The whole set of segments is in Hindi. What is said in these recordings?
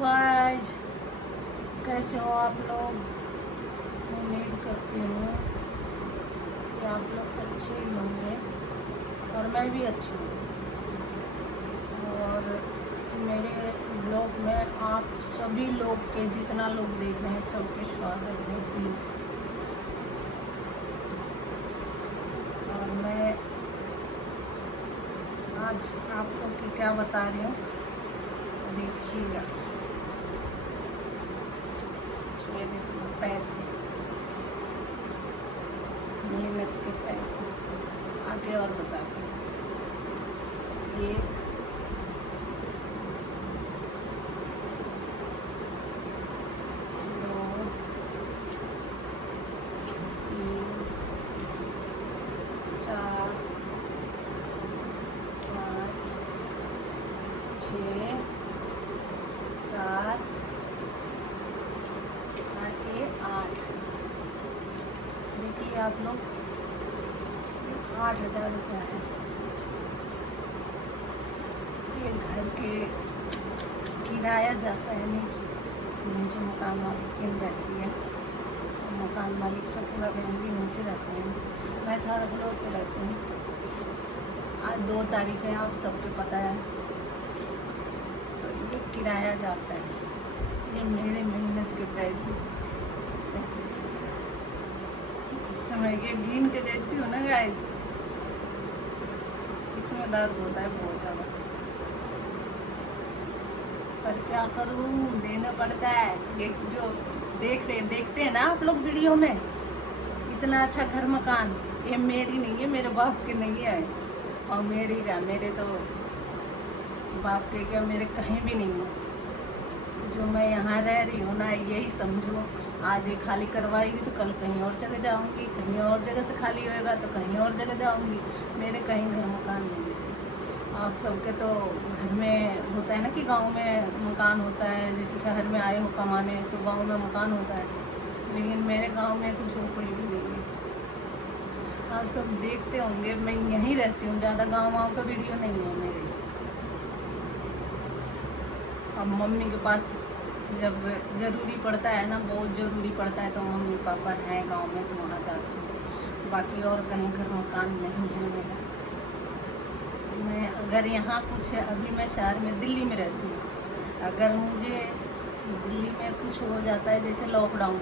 गाइस, कैसे हो आप लोग। उम्मीद करती हूँ कि आप लोग अच्छे ही होंगे और मैं भी अच्छी हूँ। और मेरे ब्लॉग में आप सभी लोग के, जितना लोग देख रहे हैं, सबके स्वागत है दिल से। और मैं आज आप लोग की क्या बता रही हूँ, देखिएगा। ये देखो पैसे, मेहनत के पैसे, आगे और बताती हूँ। एक, दो, तीन, चार, पाँच, छः, सात, आगे 8। देखिए आप लोग, 8,000 रुपया है। ये घर के किराया जाता है नीचे मकान मालिक रहती है। मकान मालिक सब पूरा फैमिली नीचे रहते हैं, मैं 3rd फ्लोर पे रहती हूँ। आज 2 तारीख है, आप सबको पता है। तो ये किराया जाता है, ये मेरे मेहनत के पैसे। जिस समय ये गिन के देती हूँ ना गाइस, इसमें दर्द होता है बहुत ज़्यादा, पर क्या करूँ, देना पड़ता है। ये जो देखते हैं ना आप लोग वीडियो में, इतना अच्छा घर मकान, ये मेरी नहीं है, मेरे बाप की नहीं है। और मेरी क्या, मेरे तो बाप के क्या, मेरे कहीं भी नहीं है। जो मैं यहाँ रह रही हूँ ना, यही समझो, आज ये खाली करवाएगी तो कल कहीं और जगह जाऊँगी, कहीं और जगह से खाली होएगा तो कहीं और जगह जाऊँगी। मेरे कहीं घर मकान नहीं है। आप सबके तो घर में होता है ना कि गांव में मकान होता है, जैसे शहर में आए हो कमाने तो गांव में मकान होता है, लेकिन मेरे गांव में कुछ झोपड़ी भी नहीं है। आप सब देखते होंगे, मैं यहीं रहती हूँ, ज़्यादा गाँव का वीडियो नहीं है मेरे। अब मम्मी के पास जब ज़रूरी पड़ता है ना, बहुत ज़रूरी पड़ता है, तो मम्मी पापा हैं गाँव में तो वहाँ जाती हूँ। बाकी और कहीं घर मकान नहीं है मेरा। मैं अगर यहाँ कुछ है, अभी मैं शहर में दिल्ली में रहती हूँ, अगर मुझे दिल्ली में कुछ हो जाता है, जैसे लॉकडाउन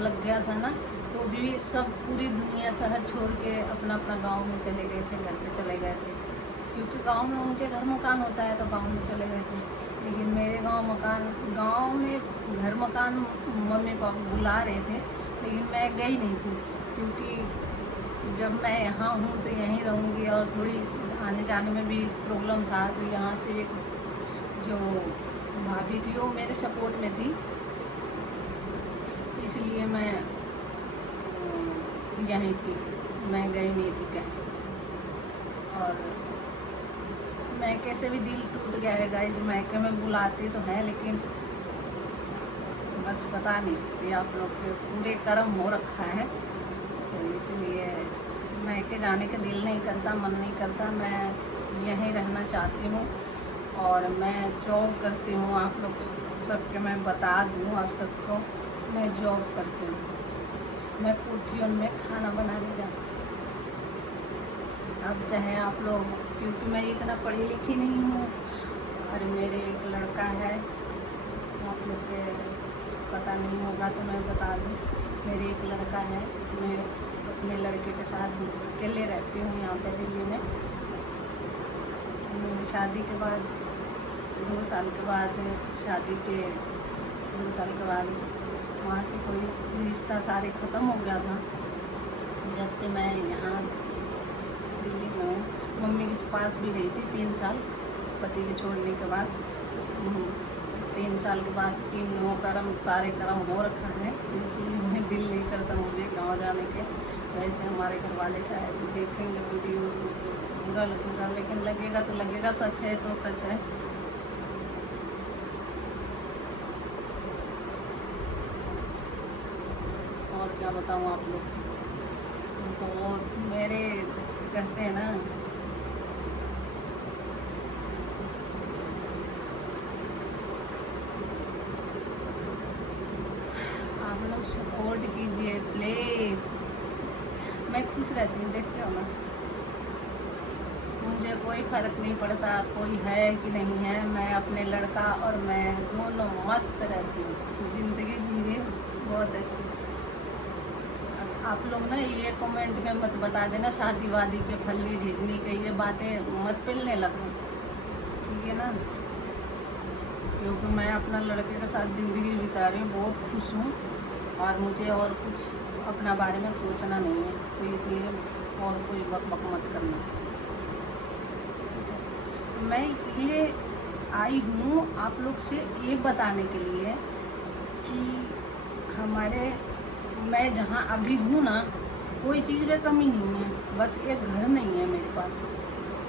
लग गया था ना, तो भी सब पूरी दुनिया शहर छोड़ के अपना अपना गांव में चले गए थे, घर पे चले गए थे, क्योंकि गांव में उनके घर मकान होता है तो गांव में चले गए थे। लेकिन मेरे गांव में घर मकान मम्मी पापा बुला रहे थे, लेकिन मैं गई नहीं थी, क्योंकि जब मैं यहाँ हूँ तो यहीं रहूँगी, और थोड़ी आने जाने में भी प्रॉब्लम था। तो यहाँ से एक जो भाभी थी वो मेरे सपोर्ट में थी, इसलिए मैं यहीं थी, मैं गई नहीं थी कहीं। और मैं कैसे भी दिल टूट गया है गाइस, मैके में बुलाते तो हैं, लेकिन बस बता नहीं सकती, आप लोग के पूरे कर्म हो रखा है, तो इसलिए मैके जाने का दिल नहीं करता, मन नहीं करता। मैं यहीं रहना चाहती हूँ और मैं जॉब करती हूँ। आप लोग सबके मैं बता दूँ आप सबको, मैं जॉब करती हूँ, मैं कोठियों में खाना बनाने जाती हूँ। अब चाहे आप लोग, क्योंकि मैं इतना पढ़ी लिखी नहीं हूँ, और मेरे एक लड़का है, आप लोग के पता नहीं होगा तो मैं बता दूँ, मेरे एक लड़का है। मैं अपने लड़के के साथ अकेले रहती हूँ यहाँ पे दिल्ली में। मेरी शादी के बाद 2 साल के बाद, शादी के 2 साल के बाद वहाँ से कोई रिश्ता सारे ख़त्म हो गया था। जब से मैं यहाँ दिल्ली में हूँ, मम्मी के पास भी रही थी 3 साल, पति के छोड़ने के बाद। 3 साल के बाद 3 सारे कर्म हो रखा है, इसीलिए मैं दिल नहीं करता मुझे गाँव जाने के। वैसे हमारे घर वाले शायद देखेंगे वीडियो तो बुरा लगेगा, लेकिन लगेगा तो लगेगा, सच है तो सच है। और क्या बताऊँ आप लोग, तो वो मेरे कहते हैं ना, सपोर्ट कीजिए प्लीज़। मैं खुश रहती हूँ, देखते हो ना, मुझे कोई फ़र्क नहीं पड़ता कोई है कि नहीं है। मैं अपने लड़का और मैं दोनों मस्त रहती हूँ, ज़िंदगी जी रही हूँ बहुत अच्छी। आप लोग ना ये कमेंट में मत बता देना शादी वादी के फल्ली ढीगनी के, ये बातें मत पिलने लगो, ठीक है ना। क्योंकि मैं अपना लड़के के साथ ज़िंदगी बिता रही हूँ, बहुत खुश हूँ और मुझे और कुछ अपना बारे में सोचना नहीं है, तो इसलिए और कोई बक मत करना। मैं ये आई हूँ आप लोग से ये बताने के लिए कि हमारे मैं जहाँ अभी हूँ ना, कोई चीज़ की कमी नहीं है, बस एक घर नहीं है मेरे पास,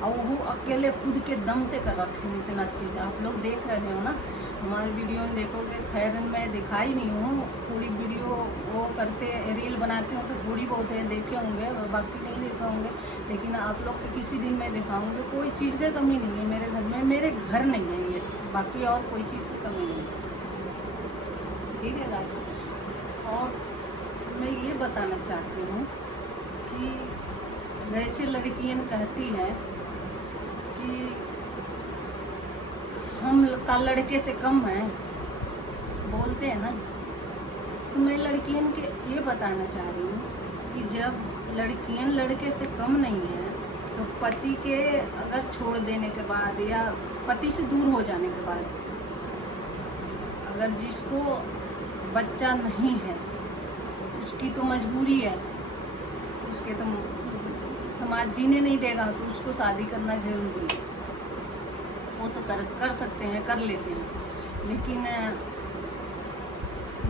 और वो अकेले खुद के दम से कर रखे हैं इतना चीज़। आप लोग देख रहे हो ना हमारे वीडियो में, देखोगे। खैर मैं दिखाई नहीं हूँ, पूरी वीडियो वो करते रील बनाते हो तो थोड़ी बहुत है देखे होंगे, बाकी नहीं देखे होंगे, लेकिन आप लोग के किसी दिन मैं दिखाऊंगी। कोई चीज़ की कमी नहीं है मेरे घर में, मेरे घर नहीं है ये, बाकी और कोई चीज़ की कमी नहीं है, ठीक है गाइस। और मैं ये बताना चाहती हूँ कि वैसे लड़कियाँ कहती हैं कि हम का लड़के से कम है, बोलते हैं ना, तो मैं लड़कियों के ये बताना चाह रही हूँ कि जब लड़कियां लड़के से कम नहीं है, तो पति के अगर छोड़ देने के बाद या पति से दूर हो जाने के बाद, अगर जिसको बच्चा नहीं है, उसकी तो मजबूरी है, उसके तो समाज जीने नहीं देगा, तो उसको शादी करना जरूरी है। वो तो कर सकते हैं, कर लेते हैं, लेकिन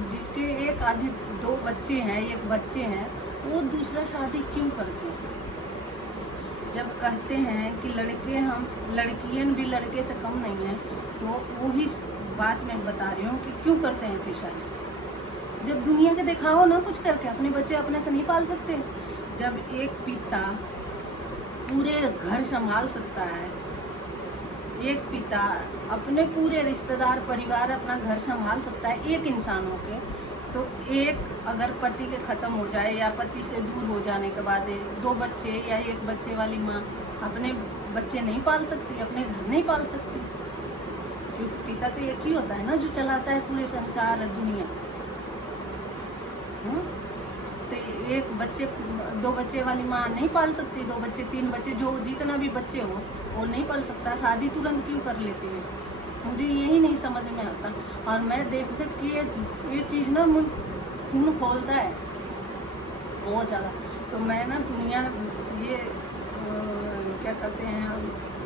जिसके एक आधे दो बच्चे हैं, एक बच्चे हैं, वो दूसरा शादी क्यों करते हैं? जब कहते हैं कि लड़के हम लड़कियां भी लड़के से कम नहीं है, तो वही बात मैं बता रही हूँ कि क्यों करते हैं फिर शादी। जब दुनिया के दिखाओ ना कुछ करके, अपने बच्चे अपने से नहीं पाल सकते। जब एक पिता पूरे घर संभाल सकता है, एक पिता अपने पूरे रिश्तेदार परिवार अपना घर संभाल सकता है एक इंसान होके, तो एक अगर पति के ख़त्म हो जाए या पति से दूर हो जाने के बाद दो बच्चे या एक बच्चे वाली माँ अपने बच्चे नहीं पाल सकती, अपने घर नहीं पाल सकती। क्योंकि पिता तो एक ही होता है ना जो चलाता है पूरे संसार दुनिया। तो एक बच्चे दो बच्चे वाली माँ नहीं पाल सकती, दो बच्चे तीन बच्चे जो जितना भी बच्चे हो वो नहीं पाल सकता। शादी तुरंत क्यों कर लेती है, मुझे यही नहीं समझ में आता। और मैं देख कि ये चीज़ ना खून खोलता है बहुत ज़्यादा। तो मैं ना दुनिया ये क्या कहते हैं,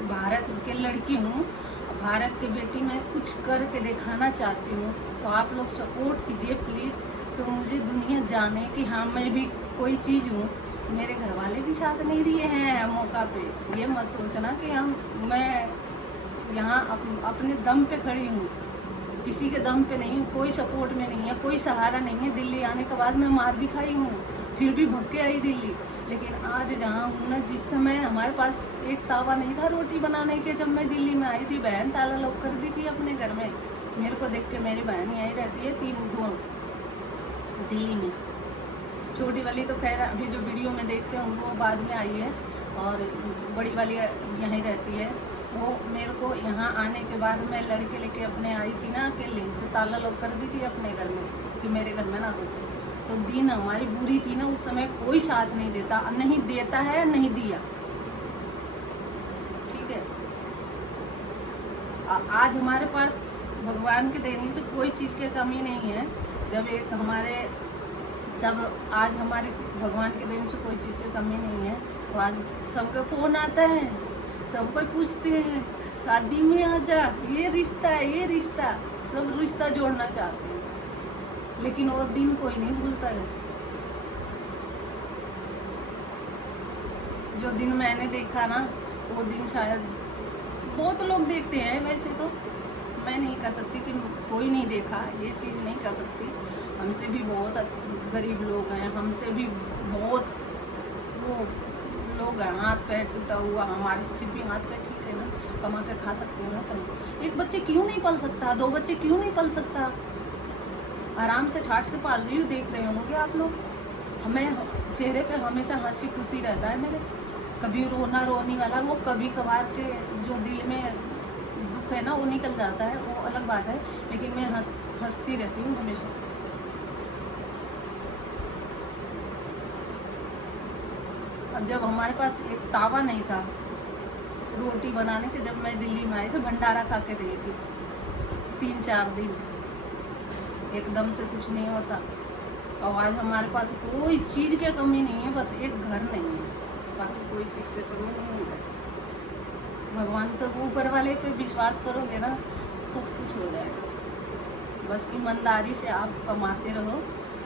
भारत के लड़की हूँ, भारत के बेटी मैं कुछ करके दिखाना चाहती हूँ, तो आप लोग सपोर्ट कीजिए प्लीज़। तो मुझे दुनिया जाने कि हाँ मैं भी कोई चीज़ हूँ। मेरे घर वाले भी साथ नहीं दिए हैं मौका पे, ये मत सोचना कि मैं यहाँ अपने दम पे खड़ी हूँ, किसी के दम पे नहीं हूँ, कोई सपोर्ट में नहीं है, कोई सहारा नहीं है। दिल्ली आने के बाद मैं मार भी खाई हूँ, फिर भी भग के आई दिल्ली। लेकिन आज जहाँ हूँ ना, जिस समय हमारे पास एक तावा नहीं था रोटी बनाने के, जब मैं दिल्ली में आई थी, बहन ताला लॉक कर दी थी अपने घर में। मेरे को देख के मेरी बहन यहीं रहती है, दो दिल्ली में। छोटी वाली तो खैर अभी जो वीडियो में देखते होंगे वो बाद में आई है, और बड़ी वाली यहीं रहती है। वो मेरे को यहाँ आने के बाद मैं लड़के लेके अपने आई थी ना, अकेले से ताला लॉक कर दी थी अपने घर में कि मेरे घर में ना घुसे। तो दिन हमारी बुरी थी ना, उस समय कोई साथ नहीं देता, नहीं देता है, नहीं दिया, ठीक है। आज हमारे पास भगवान के देने से कोई चीज़ की कमी नहीं है। तब आज हमारे भगवान के देने से कोई चीज़ की कमी नहीं है। तो आज सबका फ़ोन आता है, सब कोई पूछते हैं शादी में आ जा, ये रिश्ता, सब रिश्ता जोड़ना चाहते हैं, लेकिन वो दिन कोई नहीं भूलता है। जो दिन मैंने देखा ना, वो दिन शायद बहुत लोग देखते हैं, वैसे तो मैं नहीं कह सकती कि कोई नहीं देखा, ये चीज़ नहीं कह सकती। हमसे भी बहुत गरीब लोग हैं, हमसे भी बहुत वो लोग हैं, हाथ पैर टूटा हुआ। हमारे तो फिर भी हाथ पैर ठीक है ना, कमा के खा सकते हैं ना कहीं। एक बच्चे क्यों नहीं पल सकता, दो बच्चे क्यों नहीं पल सकता? आराम से ठाट से पाल रही हूँ, देख रहे होंगे आप लोग। हमें चेहरे पे हमेशा हंसी खुशी रहता है मेरे, कभी रोना रोने वाला, वो कभी कभार के जो दिल में दुख है ना वो निकल जाता है, वो अलग बात है, लेकिन मैं हंसती रहती हूँ हमेशा। अब जब हमारे पास एक तावा नहीं था रोटी बनाने के, जब मैं दिल्ली में आई थी भंडारा खा के रही थी 3-4 दिन, एकदम से कुछ नहीं होता। और आज हमारे पास कोई चीज़ की कमी नहीं है, बस एक घर नहीं है, बाकी कोई चीज़ की कमी नहीं है। भगवान से ऊपर वाले पे विश्वास करोगे ना, सब कुछ हो जाएगा। बस ईमानदारी से आप कमाते रहो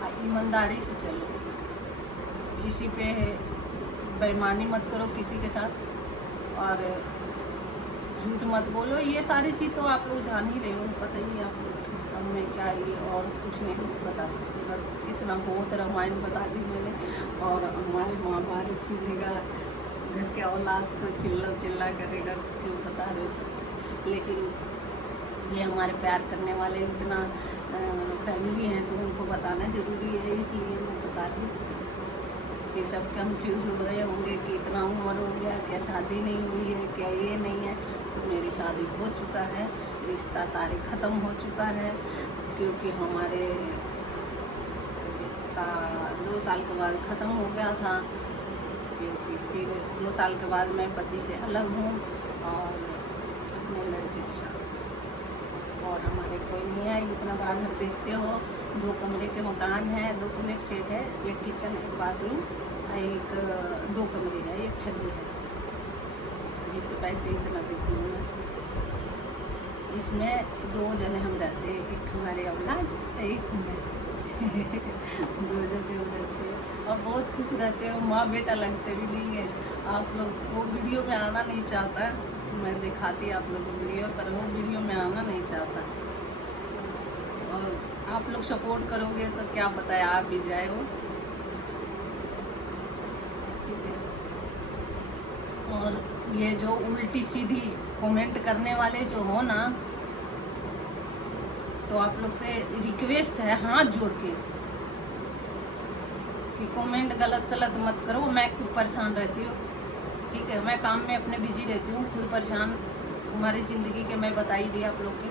और ईमानदारी से चलो, किसी पे बेईमानी मत करो किसी के साथ, और झूठ मत बोलो। ये सारी चीज़ तो आप लोग जान ही रहे हो, पता ही है आप लोग। अब मैं क्या ये और कुछ नहीं बता सकती, बस इतना बहुत रामायण बता दी मैंने। और हमारे महाभारत सुनेगा, घर के औलाद को चिल्ला करेगा, क्यों बता रहे हो सब। लेकिन ये हमारे प्यार करने वाले इतना फैमिली हैं, तो उनको बताना ज़रूरी है, इसलिए मैं बता रही हूँ। ये सब कंफ्यूज हो रहे होंगे कि इतना उम्र हो गया, क्या शादी नहीं हुई है, क्या ये नहीं है। तो मेरी शादी हो चुका है, रिश्ता सारे ख़त्म हो चुका है, क्योंकि हमारे रिश्ता 2 साल के बाद ख़त्म हो गया था, क्योंकि फिर 2 साल के बाद मैं पति से अलग हूँ और अपने लड़के के साथ। और हमारे कोई नहीं है, इतना बड़ा घर देखते हो, 2 कमरे के मकान है, 2 कमरे के सेट है, एक किचन, एक बाथरूम, एक 2 कमरे है, एक छज्जी है, जिसके पैसे इतना देती हूँ मैं। इसमें 2 जने हम रहते हैं, एक हमारे औलाद, एक मैं 2 जने हम रहते हैं और बहुत खुश रहते हैं। माँ बेटा लगते भी नहीं है। आप लोग वो वीडियो में आना नहीं चाहता, मैं दिखाती आप लोग वीडियो, पर वो वीडियो में आना नहीं चाहता। और आप लोग सपोर्ट करोगे तो क्या पता है आ भी जाए वो। और ये जो उल्टी सीधी कमेंट करने वाले जो हो ना, तो आप लोग से रिक्वेस्ट है हाथ जोड़ के कि कमेंट गलत सलत मत करो। मैं खुद परेशान रहती हूँ, ठीक है, मैं काम में अपने बिजी रहती हूँ, खुद परेशान हमारी ज़िंदगी के मैं बता ही दी आप लोग के।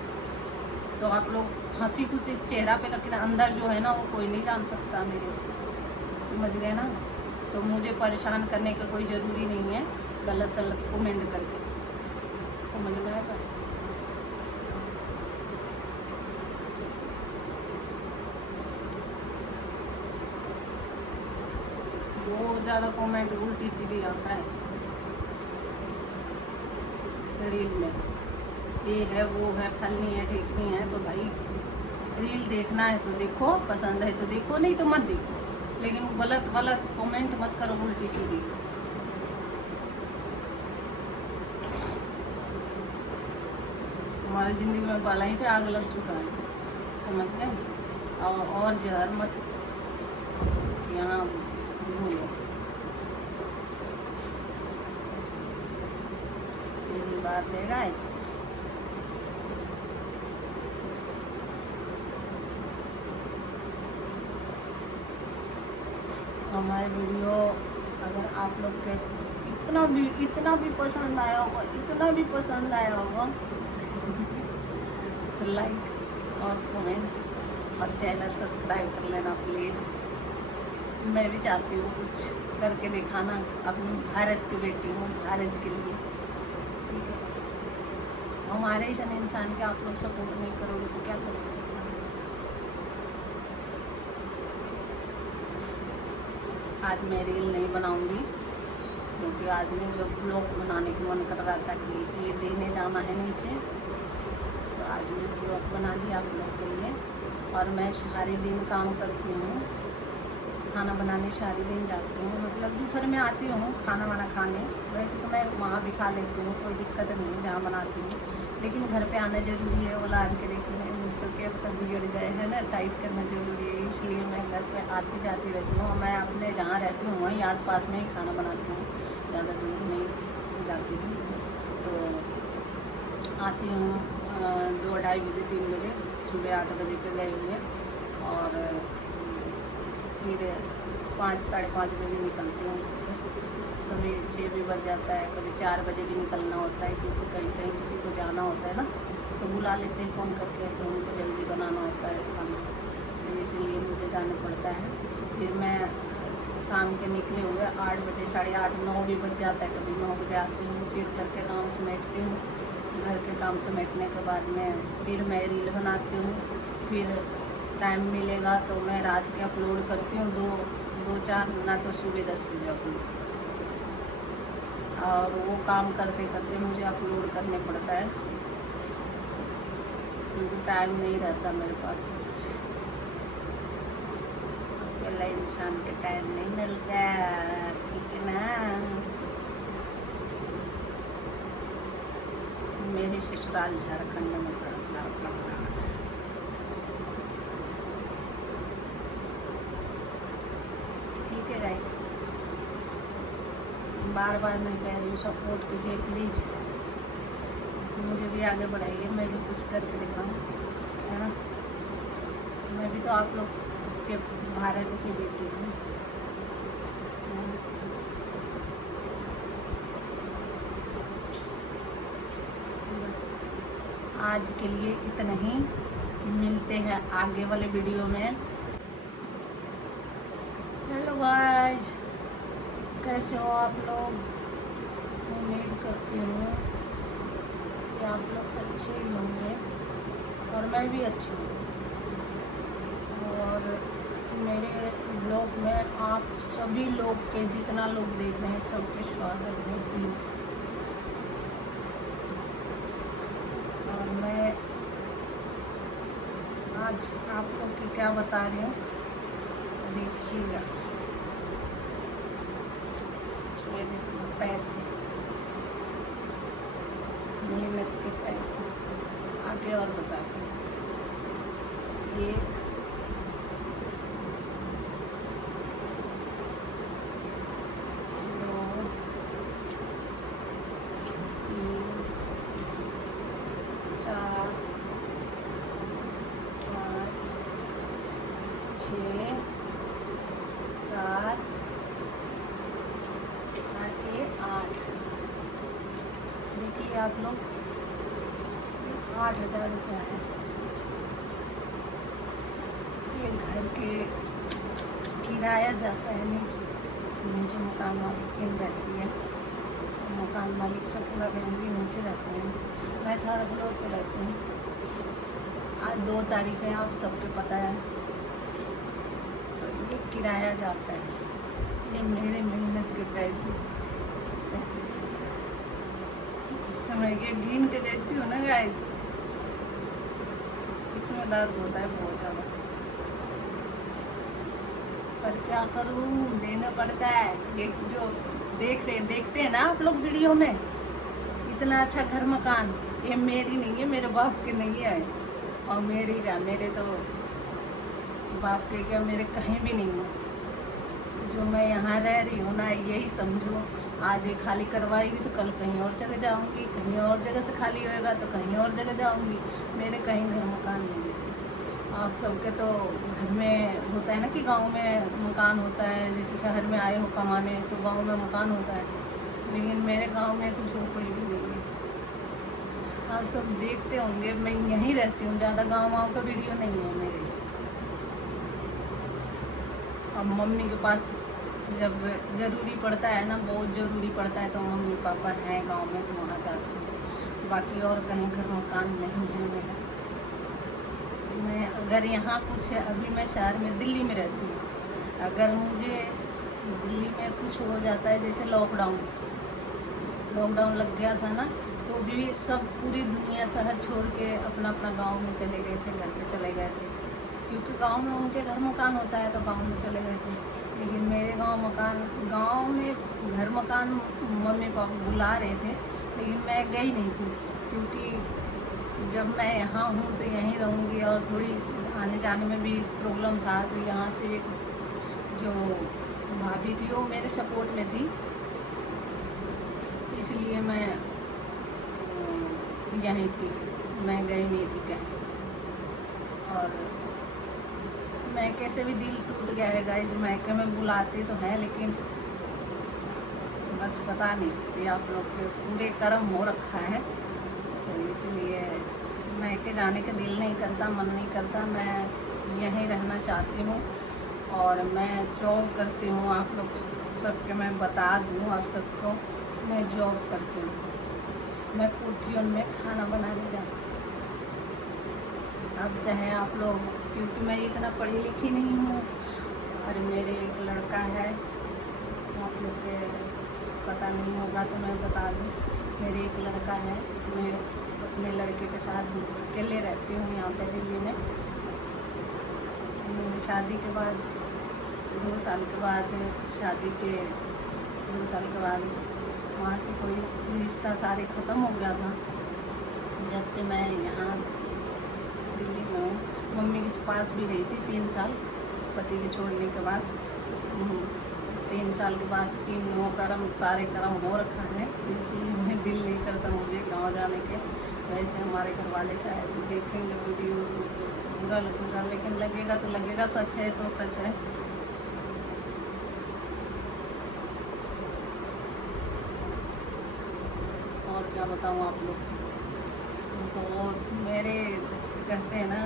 तो आप लोग हंसी खुशी चेहरा पे रखना, अंदर जो है ना वो कोई नहीं जान सकता मेरे, समझ गए ना। तो मुझे परेशान करने का कोई ज़रूरी नहीं है गलत सलत कमेंट करके, समझ में आएगा। बहुत ज़्यादा कमेंट उल्टी सीधी आता है रील में, ये है वो है, फलनी है ठीकनी है। तो भाई रील देखना है तो देखो, पसंद है तो देखो, नहीं तो मत देखो, लेकिन गलत गलत कमेंट मत करो उल्टी सीधी। हमारी ज़िंदगी में पहले ही से आग लग चुका है, समझ गए। और जहर मत यहाँ भूलो, यही बात है गाइस। हमारे वीडियो अगर आप लोग के इतना भी पसंद आया होगा, इतना भी पसंद आया होगा तो लाइक और कमेंट और चैनल सब्सक्राइब कर लेना प्लीज़। मैं भी चाहती हूँ कुछ करके दिखाना, अपनी भारत की बेटी हूँ, भारत के लिए, ठीक है। हमारे ही सन इंसान के आप लोग सपोर्ट नहीं करोगे तो क्या करोगे। आज मैं रील नहीं बनाऊंगी, क्योंकि आज मैं जो ब्लॉग बनाने का मन कर रहा था कि ये देने जाना है नीचे, तो आज मैं ब्लॉग बना दिया आप लोग के लिए। और मैं सारे दिन काम करती हूँ, खाना बनाने सारे दिन जाती हूँ, मतलब दोपहर में आती हूँ खाना वाना खाने। वैसे तो मैं वहाँ भी खा लेती हूँ, कोई दिक्कत नहीं है जहाँ बनाती हूँ, लेकिन घर पे आना ज़रूरी है, औलाद के देखने तो क्या पता बिगड़ जाए, है ना, टाइट करना ज़रूरी है, इसलिए मैं घर पे आती जाती रहती हूँ। मैं अपने जहाँ रहती हूँ वहीं आसपास में ही खाना बनाती हूँ, ज़्यादा दूर नहीं जाती हूँ। तो आती हूँ 2-2:30 बजे, 3 बजे, सुबह 8 बजे के गए हुए, और फिर 5 साढ़े 5 बजे निकलती हूँ घर से। कभी 6 भी बज जाता है, कभी 4 बजे भी निकलना होता है, क्योंकि कहीं कहीं किसी को जाना होता है ना, तो बुला लेते हैं फ़ोन करके, तो उनको जल्दी बनाना होता है खाना, तो इसीलिए मुझे जाना पड़ता है। फिर मैं शाम के निकले हुए 8 बजे, साढ़े 8 9 भी बज जाता है, कभी 9 बजे आती हूँ। फिर घर के काम समेटती हूँ, घर के काम समेटने के बाद में फिर मैं रील बनाती हूँ। फिर टाइम मिलेगा तो मैं रात के अपलोड करती हूँ, 2-4 ना तो सुबह 10 बजे अपलोड, और वो काम करते करते मुझे अपलोड करने पड़ता है, क्योंकि टाइम नहीं रहता मेरे पास। अकेला इंसान के टाइम नहीं मिलता, ठीक है ना। मेरे ससुराल झारखंड में था। ठीक है गाइस, बार बार मैं कह रही हूँ सपोर्ट कीजिए प्लीज़, मुझे भी आगे बढ़ाइए, मैं भी कुछ करके दिखाऊँ, है ना। मैं भी तो आप लोग के भारत की बेटी हूँ। बस आज के लिए इतना ही, मिलते हैं आगे वाले वीडियो में। हेलो गाइस, कैसे हो आप लोग? उम्मीद करती हूँ कि आप लोग अच्छे ही होंगे, और मैं भी अच्छी हूँ। और मेरे ब्लॉग में आप सभी लोग के, जितना लोग देख रहे हैं, सबके स्वागत है प्लीज़। और मैं आज आप लोग की क्या बता रही हूँ, देखिएगा। ये देखो पैसे, मेहनत के पैसे, आगे और बताते हैं। 1 2 3 4 5 6 7 8। देखिए आप लोग, 8,000 रुपया है। ये घर के किराया जाता है नीचे मकान मालिक रहती है, मकान मालिक सब पूरा फैमिली नीचे रहते हैं, मैं 3rd फ्लोर पे रहती हूँ। आज 2 तारीख है, आप सबको पता है, तो ये किराया जाता है, ये मेरे मेहनत के पैसे। जिस समय ये गिन के देखती हूँ ना गाइस, इसमें दर्द होता है बहुत ज़्यादा, पर क्या करूँ, देना पड़ता है। ये जो देखते हैं ना आप लोग वीडियो में, इतना अच्छा घर मकान, ये मेरी नहीं है, मेरे बाप के नहीं है, और मेरी क्या, मेरे तो बाप के क्या, मेरे कहीं भी नहीं है। जो मैं यहाँ रह रही हूँ ना, यही समझो, आज ये खाली करवाएगी तो कल कहीं और जगह जाऊँगी, कहीं और जगह से खाली होएगा तो कहीं और जगह जाऊँगी, मेरे कहीं घर मकान नहीं है। आप सबके तो घर में होता है ना कि गांव में मकान होता है, जैसे शहर में आए हो कमाने तो गांव में मकान होता है, लेकिन मेरे गांव में कुछ झोपड़ी भी नहीं है। आप सब देखते होंगे, मैं यहीं रहती हूँ, ज़्यादा गाँव का वीडियो नहीं है मेरे। अब मम्मी के पास जब ज़रूरी पड़ता है ना, बहुत ज़रूरी पड़ता है, तो मम्मी पापा हैं गांव में, तो वहाँ जाती हूँ। बाकी और कहीं घर मकान नहीं है मेरा। मैं अगर यहाँ कुछ है, अभी मैं शहर में दिल्ली में रहती हूँ, अगर मुझे दिल्ली में कुछ हो जाता है, जैसे लॉकडाउन लग गया था ना, तो भी सब पूरी दुनिया शहर छोड़ के अपना अपना गांव में चले गए थे, घर पे चले गए थे, क्योंकि गांव में उनके घर मकान होता है, तो गांव में चले गए थे। लेकिन मेरे गांव में घर मकान मम्मी पापा बुला रहे थे, लेकिन मैं गई नहीं थी, क्योंकि जब मैं यहाँ हूँ तो यहीं रहूँगी, और थोड़ी आने जाने में भी प्रॉब्लम था। तो यहाँ से एक जो भाभी थी वो मेरे सपोर्ट में थी, इसलिए मैं यहीं थी, मैं गई नहीं थी कहीं। और मैके से भी दिल टूट गया है गाइस। मैके में बुलाते तो हैं लेकिन बस बता नहीं सकती, आप लोग के पूरे कर्म हो रखा है तो इसलिए मैके जाने का दिल नहीं करता, मन नहीं करता। मैं यहीं रहना चाहती हूँ और मैं जॉब करती हूँ। आप लोग सबके मैं बता दूँ आप सबको, मैं जॉब करती हूँ। मैं कोठियों में खाना बनाने जाती हूँ। अब चाहे आप लोग, क्योंकि मैं इतना पढ़ी लिखी नहीं हूँ और मेरे एक लड़का है, आप लोग के पता नहीं होगा तो मैं बता दूँ, मेरे एक लड़का है। मैं अपने लड़के के साथ अकेले रहती हूँ यहाँ पे दिल्ली में। मेरी शादी के बाद 2 साल के बाद, शादी के 2 साल के बाद वहाँ से कोई रिश्ता सारे ख़त्म हो गया था। जब से मैं यहाँ दिल्ली में हूँ, मम्मी के पास भी रही थी 3 साल पति के छोड़ने के बाद। 3 साल के बाद 3 वो कर्म, सारे कर्म हो रखा है, इसीलिए मैं दिल नहीं करता मुझे गांव जाने के। वैसे हमारे घर वाले शायद देखेंगे वीडियो तो बुरा लगेगा, लेकिन लगेगा तो लगेगा, सच है तो सच है। और क्या बताऊँ आप लोग, तो वो मेरे कहते हैं ना,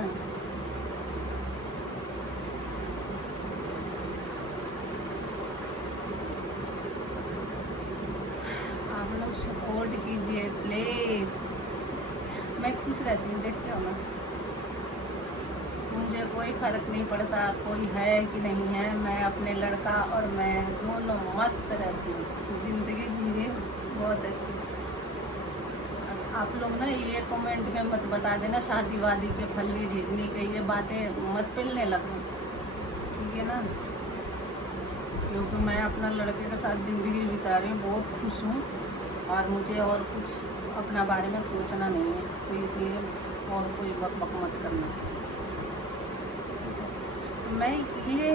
आप लोग सपोर्ट कीजिए प्लीज़। मैं खुश रहती हूँ, देखते हो ना, मुझे कोई फ़र्क नहीं पड़ता कोई है कि नहीं है। मैं अपने लड़का और मैं दोनों मस्त रहती हूँ, ज़िंदगी जिए बहुत अच्छी। आप लोग ना ये कमेंट में मत बता देना शादी वादी के फल्ली ढीकनी के, ये बातें मत पिलने लगना, ठीक है ना। क्योंकि मैं अपना लड़के के साथ ज़िंदगी बिता रही हूँ, बहुत खुश हूँ और मुझे और कुछ अपना बारे में सोचना नहीं है, तो इसलिए और कोई बक मत करना। मैं ये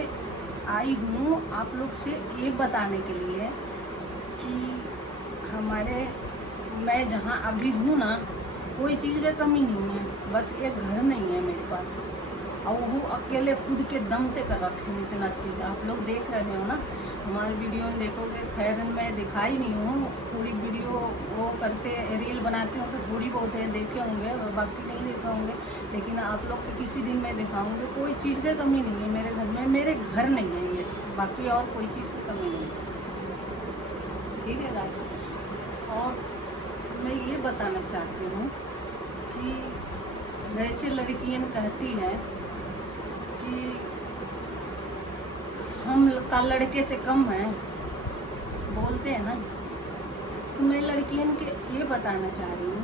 आई हूँ आप लोग से ये बताने के लिए कि हमारे, मैं जहाँ अभी हूँ ना, कोई चीज़ की कमी नहीं है, बस एक घर नहीं है मेरे पास और वो अकेले खुद के दम से कर रखे हैं इतना चीज़। आप लोग देख रहे हो ना हमारे वीडियो में, देखोगे। खैर मैं दिखाई नहीं हूँ पूरी वीडियो, वो करते रील बनाते हो तो थोड़ी बहुत है देखे होंगे, बाकी नहीं देखे होंगे। लेकिन आप लोग के किसी दिन मैं दिखाऊंगी, कोई चीज़ की कमी नहीं है मेरे घर में, मेरे घर नहीं है ये, बाकी और कोई चीज़ की कमी नहीं है, ठीक है गाइस। और मैं ये बताना चाहती हूँ कि वैसे लड़कियाँ कहती हैं कि हम का लड़के से कम है, बोलते हैं ना, तो मैं लड़कियाँ के ये बताना चाह रही हूँ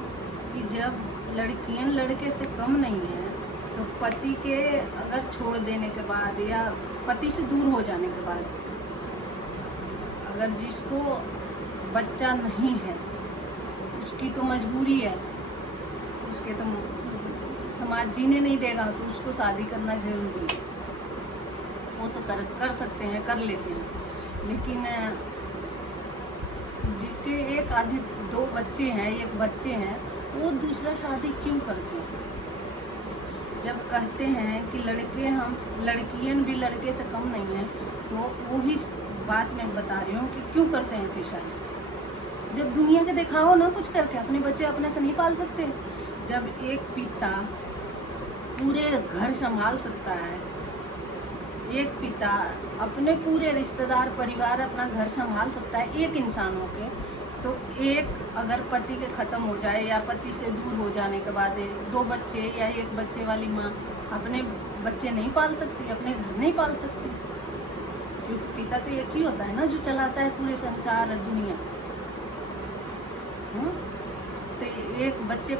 कि जब लड़कियाँ लड़के से कम नहीं है तो पति के अगर छोड़ देने के बाद या पति से दूर हो जाने के बाद, अगर जिसको बच्चा नहीं है उसकी तो मजबूरी है, उसके तो समाज जीने नहीं देगा, तो उसको शादी करना जरूरी है। वो तो कर सकते हैं, कर लेते हैं, लेकिन जिसके एक आधे 2 बच्चे हैं, 1 बच्चे हैं, वो दूसरा शादी क्यों करते हैं? जब कहते हैं कि लड़के, हम लड़कियां भी लड़के से कम नहीं है, तो वही बात मैं बता रही हूँ कि क्यों करते हैं फिर शादी। जब दुनिया के दिखाओ ना कुछ करके, अपने बच्चे अपने से नहीं पाल सकते। जब एक पिता पूरे घर संभाल सकता है, एक पिता अपने पूरे रिश्तेदार परिवार अपना घर संभाल सकता है एक इंसान होके, तो एक अगर पति के ख़त्म हो जाए या पति से दूर हो जाने के बाद 2 बच्चे या 1 बच्चे वाली माँ अपने बच्चे नहीं पाल सकती, अपने घर नहीं पाल सकती। क्योंकि पिता तो एक ही होता है ना जो चलाता है पूरे संसार दुनिया। तो एक बच्चे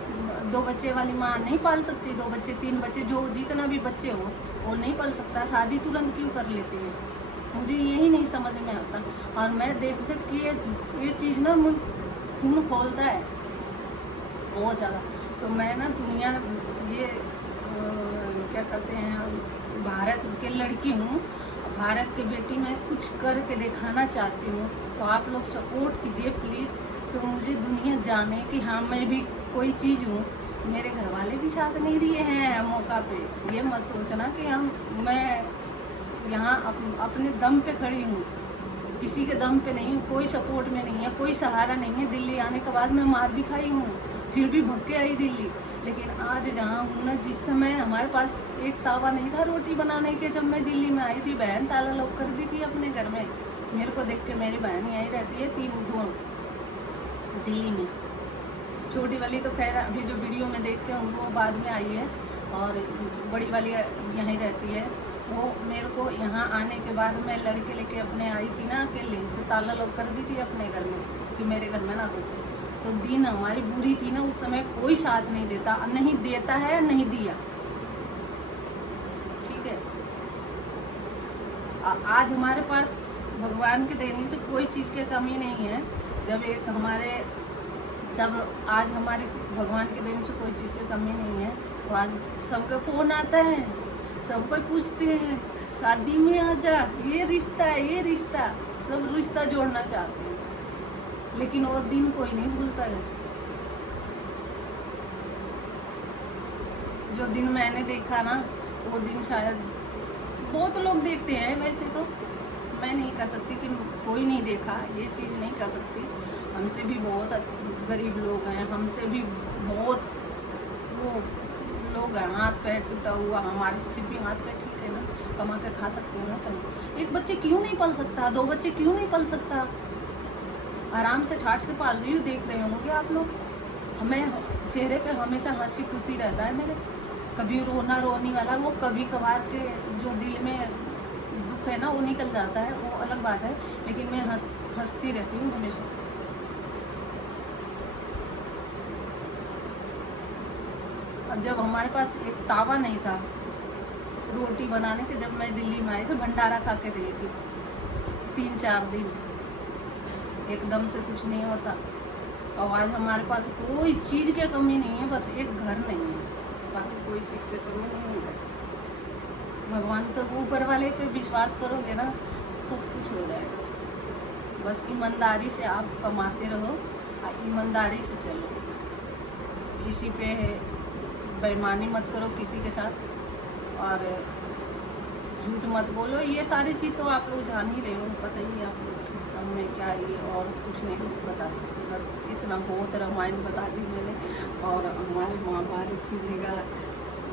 2 बच्चे वाली माँ नहीं पाल सकती, 2 बच्चे 3 बच्चे जो जितना भी बच्चे हो वो नहीं पाल सकता। शादी तुरंत क्यों कर लेते हैं, मुझे यही नहीं समझ में आता। और मैं देख कि ये चीज़ ना खून खोलता है बहुत ज़्यादा। तो मैं ना दुनिया, ये क्या कहते हैं, भारत के लड़की हूँ, भारत की बेटी, मैं कुछ करके दिखाना चाहती हूँ। तो आप लोग सपोर्ट कीजिए प्लीज़, तो मुझे दुनिया जाने कि हाँ मैं भी कोई चीज़ हूँ। मेरे घर वाले भी साथ नहीं दिए हैं मौका पे, ये मत सोचना कि मैं यहाँ अपने दम पे खड़ी हूँ, किसी के दम पे नहीं हूँ, कोई सपोर्ट में नहीं है, कोई सहारा नहीं है। दिल्ली आने के बाद मैं मार भी खाई हूँ, फिर भी भग के आई दिल्ली। लेकिन आज जहाँ हूँ ना, जिस समय हमारे पास एक तावा नहीं था रोटी बनाने के, जब मैं दिल्ली में आई थी, बहन ताला लॉक कर दी थी अपने घर में। मेरे को देख के मेरी बहन यहीं रहती है, 2 दिल्ली में। छोटी वाली तो खैर अभी जो वीडियो में देखते हैं वो बाद में आई है, और बड़ी वाली यहीं रहती है। वो मेरे को यहाँ आने के बाद मैं लड़के लेके अपने आई थी ना, अकेले से ताला लॉक कर दी थी अपने घर में कि मेरे घर में ना घुसे। तो दिन हमारी बुरी थी ना, उस समय कोई साथ नहीं देता, नहीं देता है, नहीं दिया। ठीक है, आज हमारे पास भगवान के देने से कोई चीज़ की कमी नहीं है। जब एक हमारे तब आज हमारे भगवान के देने से कोई चीज़ की कमी नहीं है। तो आज सबके फ़ोन आता है, सब कोई पूछते हैं शादी में आ जा, ये रिश्ता है, ये रिश्ता, सब रिश्ता जोड़ना चाहते हैं। लेकिन वो दिन कोई नहीं भूलता है। जो दिन मैंने देखा ना, वो दिन शायद बहुत लोग देखते हैं। वैसे तो मैं नहीं कह सकती कि कोई नहीं देखा, ये चीज़ नहीं कह सकती। हमसे भी बहुत गरीब लोग हैं, हमसे भी बहुत वो लोग हैं, हाथ पैर टूटा हुआ। हमारे तो फिर भी हाथ पैर ठीक है ना, कमा के खा सकते हैं ना। कहीं एक बच्चे क्यों नहीं पल सकता, 2 बच्चे क्यों नहीं पल सकता? आराम से ठाठ से पाल रही हूँ, देख रहे होंगे आप लोग। हमें चेहरे पे हमेशा हंसी खुशी रहता है मेरे, कभी रोना रोने वाला, वो कभी कभार के जो दिल में दुख है ना वो निकल जाता है, वो अलग बात है। लेकिन मैं हंसती रहती हूँ हमेशा। और जब हमारे पास एक तावा नहीं था रोटी बनाने के, जब मैं दिल्ली में आई थी, भंडारा खा के रही थी 3-4 दिन, एकदम से कुछ नहीं होता। और आज हमारे पास कोई चीज़ की कमी नहीं है, बस एक घर नहीं है, बाकी कोई चीज़ की कमी नहीं है। भगवान से, ऊपर वाले पे विश्वास करोगे ना, सब कुछ हो जाएगा। बस ईमानदारी से आप कमाते रहो और ईमानदारी से चलो, किसी पे बेईमानी मत करो किसी के साथ, और झूठ मत बोलो। ये सारी चीज़ तो आप लोग जान ही रहे हो, पता ही है आप लोग। अब मैं क्या, ये और कुछ नहीं बता सकती, बस इतना बहुत रामायण बता दी मैंने। और हमारे महाभारत सुनेगा,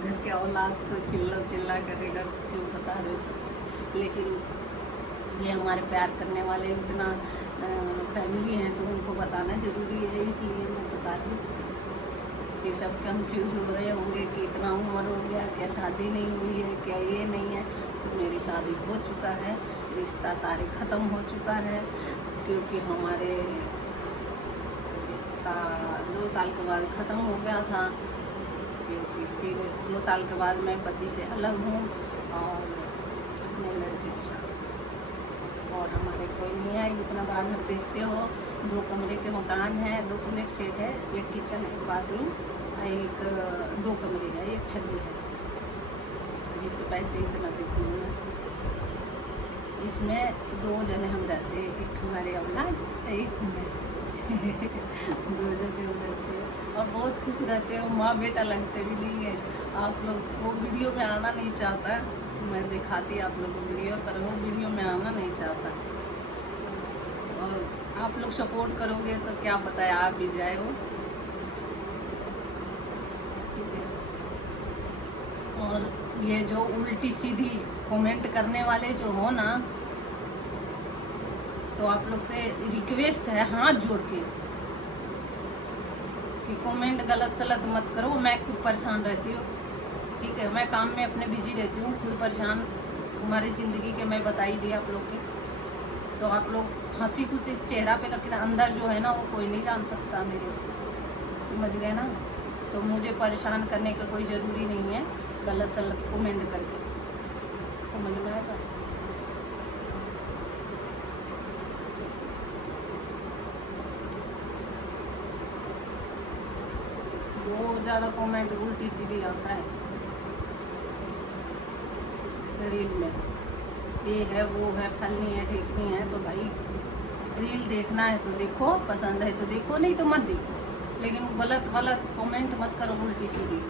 घर के औलाद तो चिल्ला करेगा, क्यों बता रहे सब। लेकिन ये हमारे प्यार करने वाले इतना फैमिली हैं, तो उनको बताना ज़रूरी है, इसलिए मैं बता रही हूँ। कि सब कंफ्यूज हो रहे होंगे कि इतना उम्र हो गया, क्या शादी नहीं हुई है, क्या ये नहीं है। तो मेरी शादी हो चुका है, रिश्ता सारे ख़त्म हो चुका है। क्योंकि हमारे रिश्ता 2 साल के बाद ख़त्म हो गया था, क्योंकि फिर 2 साल के बाद मैं पति से अलग हूँ और अपने लड़के के साथ, और हमारे कोई नहीं है। इतना बड़ा घर देखते हो, 2 कमरे के मकान है, 2 कमरे सेट है, एक किचन, एक बाथरूम, एक 2 कमरे है, एक छज्जी है, जिसके पैसे इतना देती हूँ मैं। इसमें 2 जने हम रहते हैं, एक हमारे औलाद, एक मैं 2 जने हम रहते हैं और बहुत खुश रहते हैं। माँ बेटा लगते भी नहीं है। आप लोग वो वीडियो में आना नहीं चाहता, मैं दिखाती आप लोग को वीडियो, पर वो वीडियो में आना नहीं चाहता। और आप लोग सपोर्ट करोगे तो क्या पता है आप भी जाए वो। और ये जो उल्टी सीधी कमेंट करने वाले जो हो ना, तो आप लोग से रिक्वेस्ट है हाथ जोड़ के कि कमेंट गलत सलत मत करो। मैं खुद परेशान रहती हूँ, ठीक है, मैं काम में अपने बिजी रहती हूँ, खुद परेशान हमारी ज़िंदगी के मैं बता ही दी आप लोग की। तो आप लोग हंसी खुशी चेहरा पे रखना, अंदर जो है ना वो कोई नहीं जान सकता मेरे, समझ गए ना। तो मुझे परेशान करने का कोई ज़रूरी नहीं है गलत सलत कमेंट करके, समझ में आएगा। बहुत ज़्यादा कमेंट उल्टी सीधी आता है रील में, ये है वो है, फलनी है ठीकनी है। तो भाई रील देखना है तो देखो, पसंद है तो देखो, नहीं तो मत देखो। लेकिन गलत कमेंट मत करो उल्टी सीधी।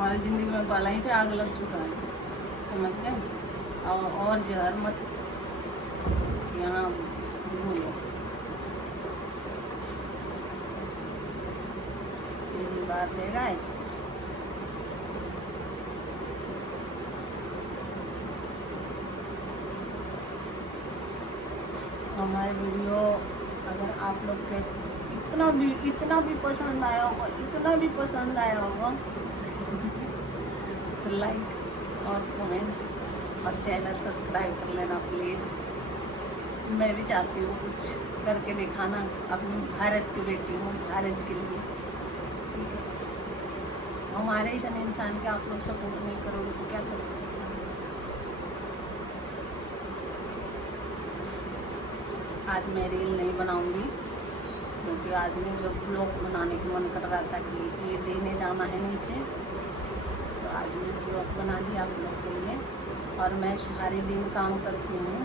हमारी ज़िंदगी में पहले ही से आग लग चुका है, समझ गए। और जहर मत यहाँ भूलो। यही बात है गाइस। हमारे वीडियो अगर आप लोग के इतना भी पसंद आया होगा, इतना भी पसंद आया होगा तो लाइक और कमेंट और चैनल सब्सक्राइब कर लेना प्लीज़। मैं भी चाहती हूँ कुछ करके दिखाना, अपनी भारत की बेटी हूँ, भारत के लिए, ठीक है। हमारे जैसे इंसान के आप लोग सपोर्ट नहीं करोगे तो क्या करोगे। आज मैं रील नहीं बनाऊंगी क्योंकि आज मैं जो ब्लॉग बनाने का मन कर रहा था कि ये देने जाना है नीचे, तो आज मैं ब्लॉग बना दिया आप लोग के लिए। और मैं सारे दिन काम करती हूँ,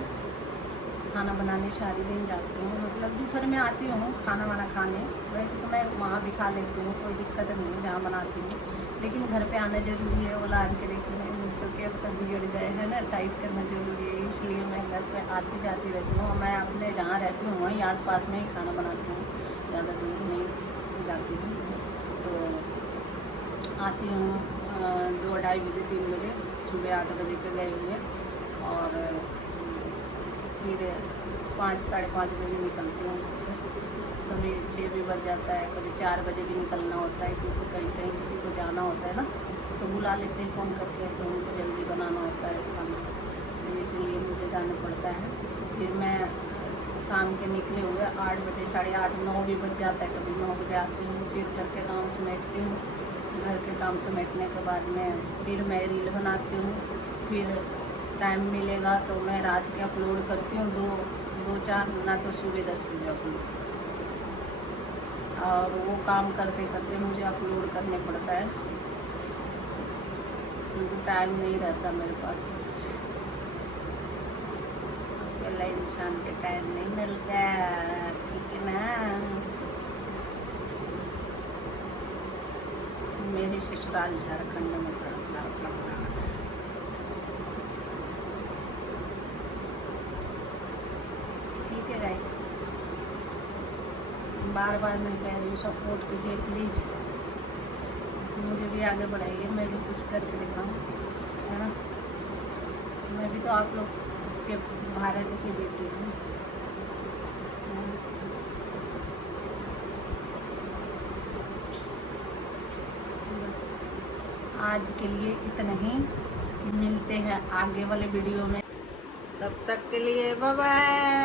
खाना बनाने सारे दिन जाती हूँ, मतलब दोपहर में आती हूँ खाना वाना खाने। वैसे तो मैं वहाँ भी खा लेती हूँ, कोई दिक्कत नहीं जहाँ बनाती हूँ, लेकिन घर पे आना ज़रूरी है। वो लाद के रखने तो क्या पता बिगड़ जाए, है ना, टाइट करना ज़रूरी है, इसलिए मैं घर पे आती जाती रहती हूँ। मैं अपने जहाँ रहती हूँ वहीं आसपास में ही खाना बनाती हूँ, ज़्यादा दूर नहीं जाती हूँ। तो आती हूँ 2-2:30 बजे 3 बजे, सुबह 8 बजे के गए हुए, और फिर 5-5:30 बजे निकलती हूँ घर से। कभी 6 भी बज जाता है, कभी 4 बजे भी निकलना होता है, क्योंकि कहीं कहीं किसी को जाना होता है ना, तो बुला लेते हैं फ़ोन करके, तो उनको जल्दी बनाना होता है खाना, तो इसलिए मुझे जाना पड़ता है। फिर मैं शाम के निकले हुए 8 बजे 8:30 9 भी बज जाता है, कभी 9 बजे आती हूँ। फिर घर के काम समेटती हूँ, घर के काम समेटने के बाद में फिर मैं रील बनाती हूँ। फिर टाइम मिलेगा तो मैं रात के अपलोड करती हूँ, 2-4, ना तो सुबह 10 बजे अपलोड। और वो काम करते करते मुझे अपलोड करने पड़ता है क्योंकि टाइम नहीं रहता मेरे पास। अकेला इंसान के टाइम नहीं मिलता, ठीक है ना। मेरे ससुराल झारखंड में था। ठीक है गाइस, बार बार मैं कह रही हूँ सपोर्ट कीजिए प्लीज़, मुझे भी आगे बढ़ाइए, मैं भी कुछ करके दिखाऊँ, है ना। मैं भी तो आप लोग के भारत की बेटी हूँ। बस आज के लिए इतना ही, मिलते हैं आगे वाले वीडियो में, तब तक के लिए बाय बाय।